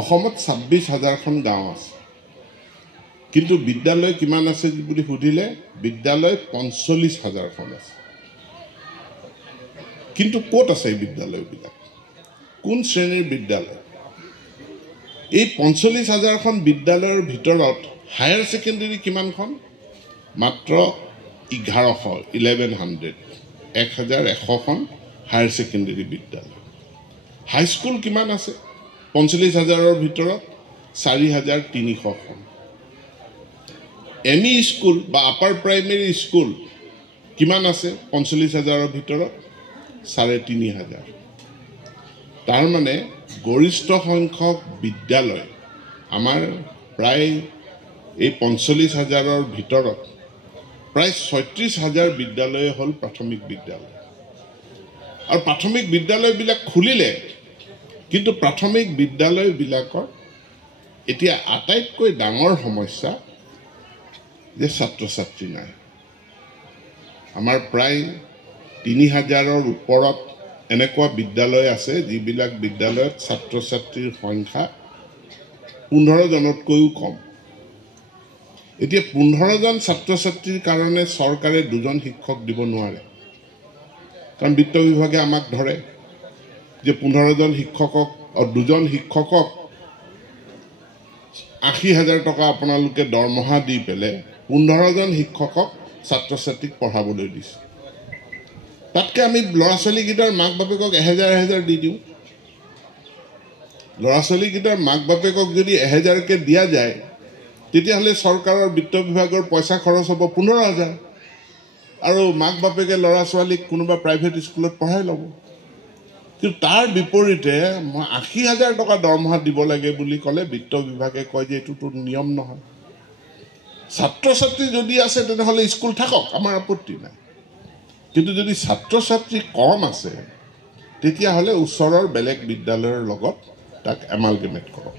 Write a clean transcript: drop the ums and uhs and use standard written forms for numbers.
অসমত 26,000খন গাঁও আছে কিন্তু বিদ্যালয় কিমান আছে বুলি সুধিলে বিদ্যালয় 45,000খন আছে কিন্তু ক'ত আছে এই বিদ্যালয়বিলাক কোন শ্ৰেণীৰ বিদ্যালয় এই 45,000খন বিদ্যালয়ৰ ভিতৰত হায়াৰ সেকেন্ডাৰী কিমানখন মাত্ৰ 1100খন হায়াৰ সেকেন্ডাৰী বিদ্যালয় হাই স্কুল কিমান আছে 45,000ৰ ভিতৰত 4,300খন এমই স্কুল বা আপাৰ প্ৰাইমেৰী স্কুল কিমান আছে 45,000ৰ ভিতৰত 3,500 তাৰ মানে গৰিষ্ঠ সংখ্যক বিদ্যালয় আমাৰ প্ৰায় এই 45,000ৰ ভিতৰত প্ৰায় 36,000 বিদ্যালয় হল প্ৰাথমিক বিদ্যালয় আৰু প্ৰাথমিক বিদ্যালয়বিলাক খুলিলে কিন্তু প্ৰাথমিক বিদ্যালয়বিলাকৰ এতিয়া আটাইতকৈ ডাঙৰ সমস্যা যে ছাত্ৰ ছাত্ৰী নাই আমাৰ প্ৰায় 3,000ৰ ওপৰত এনেকুৱা বিদ্যালয় আছে যিবিলাক বিদ্যালয়ত ছাত্ৰ ছাত্ৰীৰ সংখ্যা 15 জনতকৈও কম এতিয়া 15 জন ছাত্ৰ ছাত্ৰীৰ কাৰণে চৰকাৰে দুজন শিক্ষক দিব নোৱাৰে কাৰণ বিত্ত বিভাগে আমাক ধৰে যে 15 জন শিক্ষকক আৰু দুজন শিক্ষকক 80,000 টকা আপোনালোকে দৰমহা দি পেলে 15 জন শিক্ষকক ছাত্ৰ ছাত্ৰীক পঢ়াবলৈ দিছে তাতকে আমি ল'ৰা ছোৱালী গিটাৰ মাক বাপেকক 1,000 দি দিও ল'ৰা ছোৱালী গিটাৰ মাক বাপেকক যদি 1,000 কে দিয়া যায় তেতিয়া হলে চৰকাৰৰ বিত্ত বিভাগৰ পইচা খৰচ হ'ব 15,000 আৰু মাক বাপেকে ল'ৰা ছোৱালীক কোনোবা প্ৰাইভেট স্কুলত পঢ়াই ল'ব কিন্তু তাৰ বিপৰীতে 80,000 টকা দৰমহা দিব লাগে বুলি ক'লে বিত্ত বিভাগে কয় যে এটো নিয়ম নহয় ছাত্ৰ ছাত্ৰী যদি আছে তেনেহলে স্কুল থাকক আমাৰ আপত্তি নাই কিন্তু যদি ছাত্ৰ ছাত্ৰী কম আছে তেতিয়া হলে ওচৰৰ বেলেগ বিদ্যালয়ৰ লগত তাক এমালগেমেট কৰক